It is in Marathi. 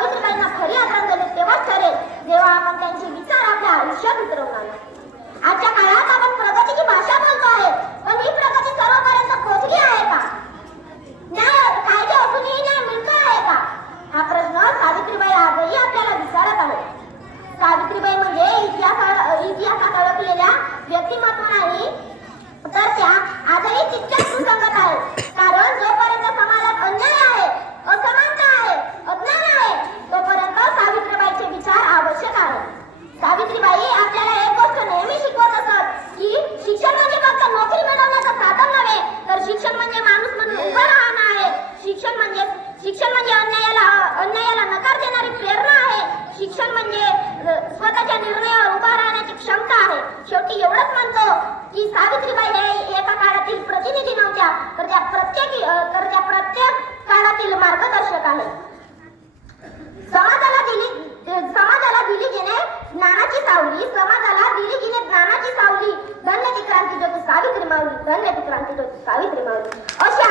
सावित्रीबाईंना खरी आदरांजली तेव्हाच ठरेल जेव्हा आपण त्यांचे विचार आपल्या आयुष्यात उतरवणार. आजच्या काळात आपण प्रगतीची भाषा बोलतो आहे, पण ही प्रगती सर्वपर्यंत पोहोचली आहे का? न्याय कायदे असूनही न्याय मिळतो आहे का? हा प्रश्न सावित्रीबाई आजही आपल्याला विचारत आहे. सावित्रीबाई म्हणजे इतिहासात अडकलेल्या व्यक्तिमत्व नाही, तर त्या आजही तितक्याच सुसंगत आहे. कारण जोपर्यंत समाजात अन्याय आहे, असमानता आहे, अज्ञान आहे, तोपर्यंत सावित्रीबाईचे विचार आवश्यक आहे. सावित्रीबाई आपल्याला एक गोष्ट नेहमी शिकवत असत की शिक्षण म्हणजे फक्त नोकरी मिळवण्याचं साधन नव्हे, तर शिक्षण म्हणजे माणूस म्हणून उभं राहणं आहे. शिक्षण म्हणजे अन्यायाला नकार देणारी प्रेरणा आहे. शिक्षण म्हणजे स्वतःच्या निर्णयावर उभा राहण्याची क्षमता आहे. शेवटी एवढंच म्हणतो की सावित्रीबाई हे एका काळातील प्रतिनिधी नव्हत्या, तर त्या प्रत्येक काळातील मार्गदर्शक आहे. समाजाला दिली जिने ज्ञानाची सावली, समाजाला दिली जिने ज्ञानाची सावली, धन्य ती क्रांती ज्योती सावित्री माऊली, धन्य ती क्रांती ज्योती सावित्री माऊली. अशा